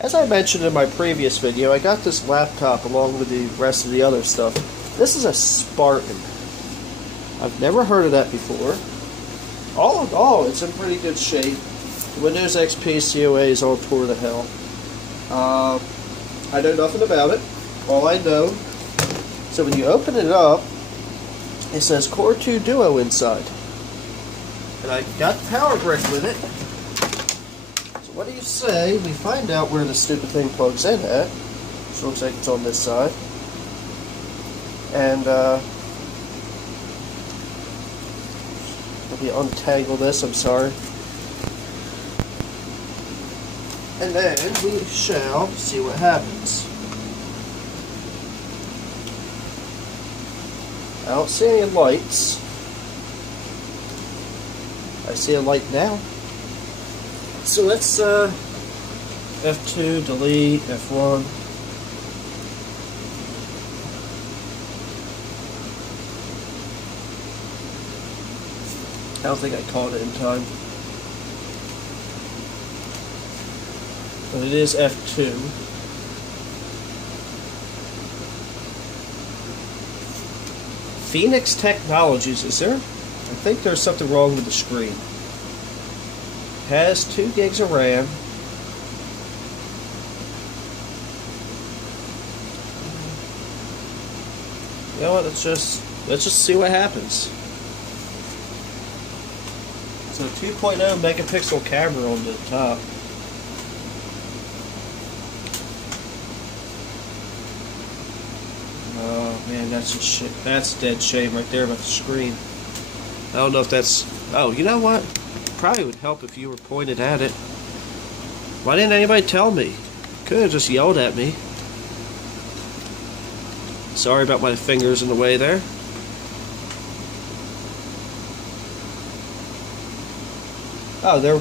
As I mentioned in my previous video, I got this laptop along with the rest of the other stuff. This is a Sparton. I've never heard of that before. All in all, it's in pretty good shape. Windows XP COA is all tore to hell. I know nothing about it. All I know, so when you open it up, it says Core 2 Duo inside. And I got the power brick with it. So what do you say we find out where the stupid thing plugs in at? Which looks like it's on this side. And let me untangle this, I'm sorry. And then we shall see what happens. I don't see any lights. I see a light now. So let's F2, delete, F1. I don't think I caught it in time. But it is F2. Phoenix Technologies, is there? I think there's something wrong with the screen. Has 2 gigs of RAM. You know what, let's just see what happens. So 2.0 megapixel camera on the top. Oh man, that's just shit. That's dead shame right there about the screen. I don't know if that's... Oh, you know what? Probably would help if you were pointed at it. Why didn't anybody tell me? Could have just yelled at me. Sorry about my fingers in the way there. Oh, there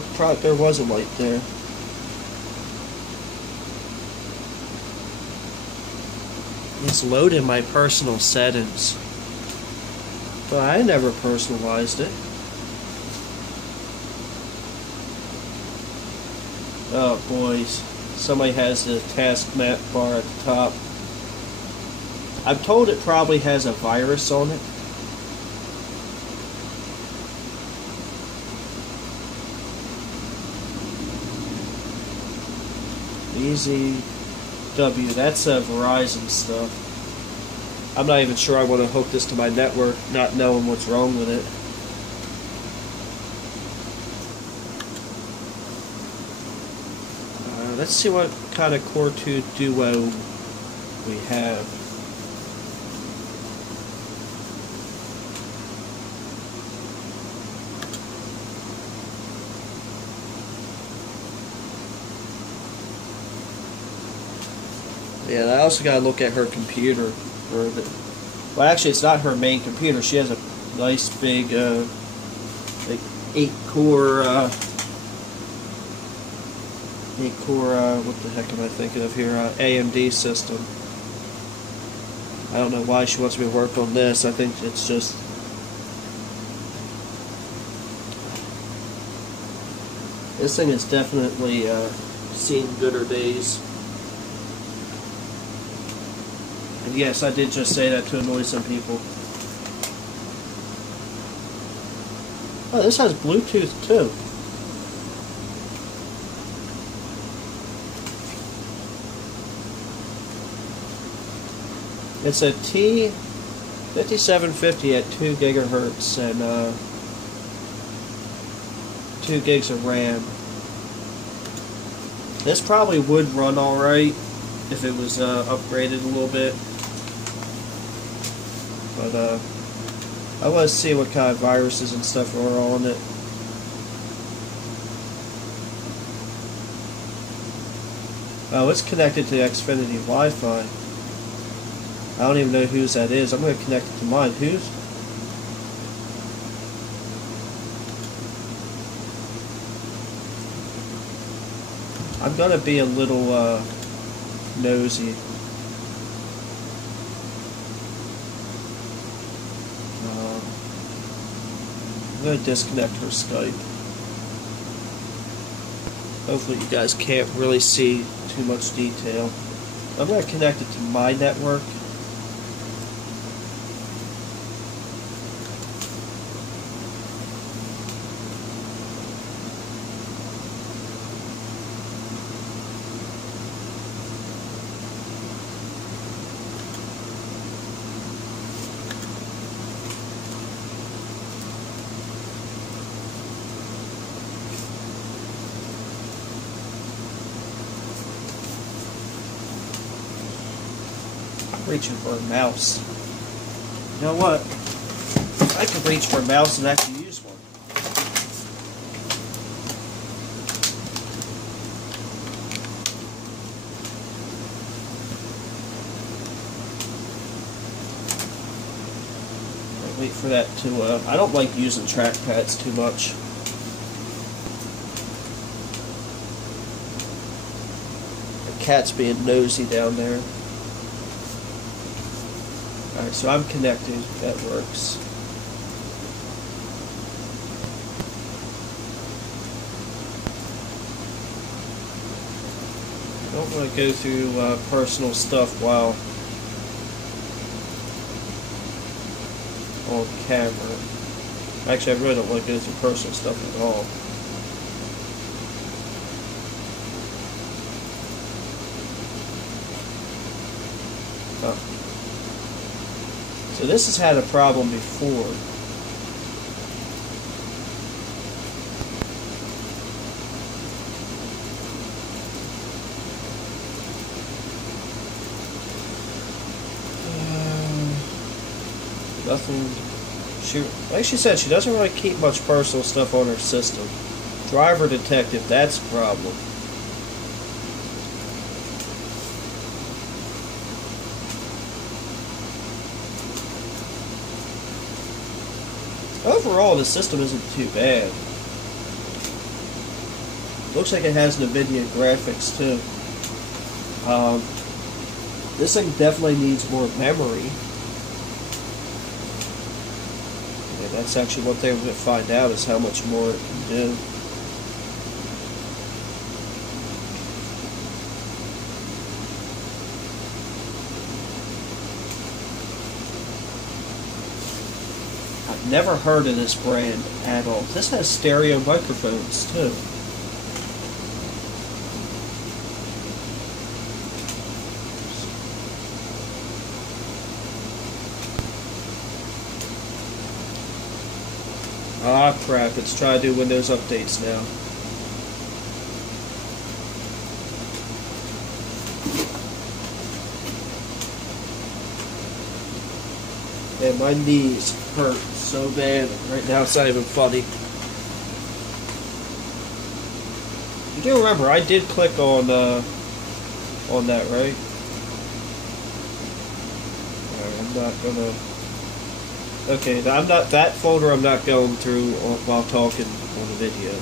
was a light there. It's loading my personal settings. But I never personalized it. Oh boys, somebody has the task map bar at the top. I'm told it probably has a virus on it. Easy W, that's Verizon stuff. I'm not even sure I want to hook this to my network, not knowing what's wrong with it. Let's see what kind of Core 2 Duo we have. Yeah, I also got to look at her computer. Well, actually, it's not her main computer. She has a nice big, like 8-core, what the heck am I thinking of here? AMD system. I don't know why she wants me to work on this. I think it's just... This thing has definitely seen gooder days. And yes, I did just say that to annoy some people. Oh, this has Bluetooth too. It's a T5750 at 2 gigahertz and 2 gigs of RAM. This probably would run alright if it was upgraded a little bit. But I want to see what kind of viruses and stuff are on it. Oh, it's connected to the Xfinity Wi-Fi. I don't even know whose that is. I'm going to connect it to mine. Whose? I'm going to be a little nosy. I'm going to disconnect her Skype. Hopefully you guys can't really see too much detail. I'm going to connect it to my network. Reaching for a mouse. You know what? I could reach for a mouse and actually use one. I'll wait for that to, I don't like using trackpads too much. The cat's being nosy down there. Alright, so I'm connected. That works. I don't want to go through personal stuff while on camera. Actually, I really don't want to go through personal stuff at all. Oh. So this has had a problem before. Nothing. Like she said, she doesn't really keep much personal stuff on her system. Driver detective, that's a problem. Overall, the system isn't too bad. Looks like it has NVIDIA graphics too. This thing definitely needs more memory. And that's actually one thing we're going to find out, is how much more it can do. Never heard of this brand at all. This has stereo microphones too. Ah crap, it's trying to do Windows updates now. And my knees hurt so bad right now, it's not even funny. You do remember, I did click on that, right? Alright, I'm not gonna... Okay, I'm not, that folder I'm not going through while talking on the video.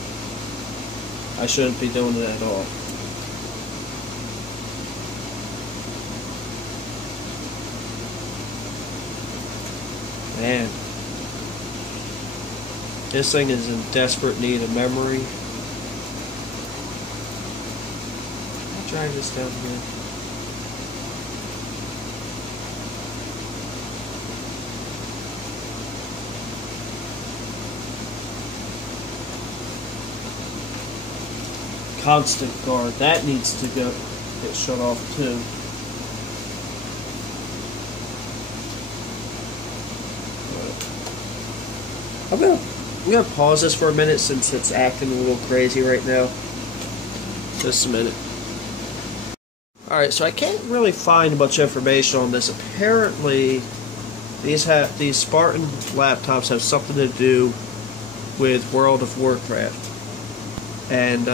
I shouldn't be doing that at all. Man, this thing is in desperate need of memory. I'll drive this down here. Constant guard, that needs to get shut off too. I'm gonna pause this for a minute since it's acting a little crazy right now. Just a minute. Alright, so I can't really find much information on this. Apparently, these Spartan laptops have something to do with World of Warcraft. And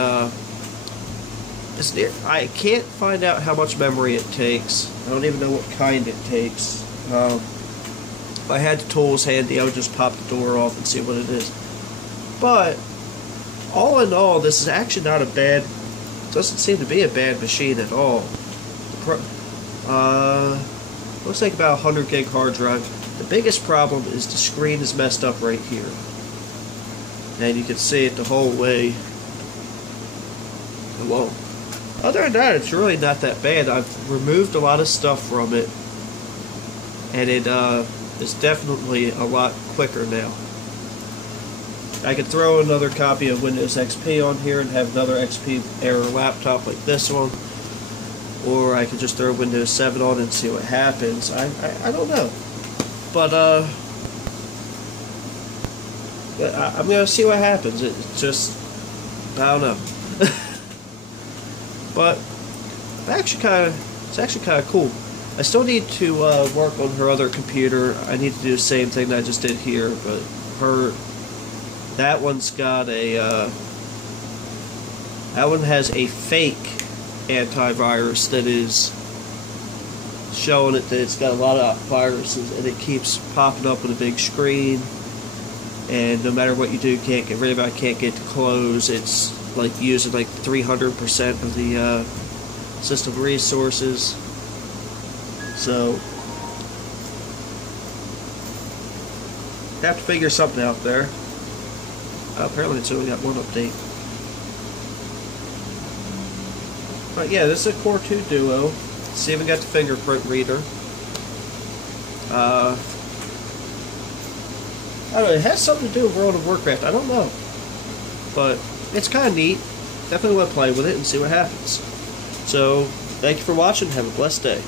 I can't find out how much memory it takes. I don't even know what kind it takes. If I had the tools handy, I would just pop the door off and see what it is. But, all in all, this is actually not a bad... doesn't seem to be a bad machine at all. Looks like about 100 gig hard drive. The biggest problem is the screen is messed up right here. And you can see it the whole way Well, other than that, it's really not that bad. I've removed a lot of stuff from it, and it is definitely a lot quicker now. I could throw another copy of Windows XP on here and have another XP error laptop like this one, or I could just throw Windows 7 on and see what happens. I don't know, but I'm gonna see what happens. It's just, I don't know. But it's actually kind of cool. I still need to work on her other computer. I need to do the same thing that I just did here, but that one's got a that one has a fake antivirus that is showing it that it's got a lot of viruses, and it keeps popping up with a big screen. And no matter what you do, you can't get rid of it. I can't get it to close. It's like using like 300% of the system resources. So have to figure something out there. Apparently it's only got one update. But yeah, this is a Core 2 Duo. It's even got the fingerprint reader. I don't know, it has something to do with World of Warcraft. I don't know. But it's kind of neat. Definitely want to play with it and see what happens. So, thank you for watching. Have a blessed day.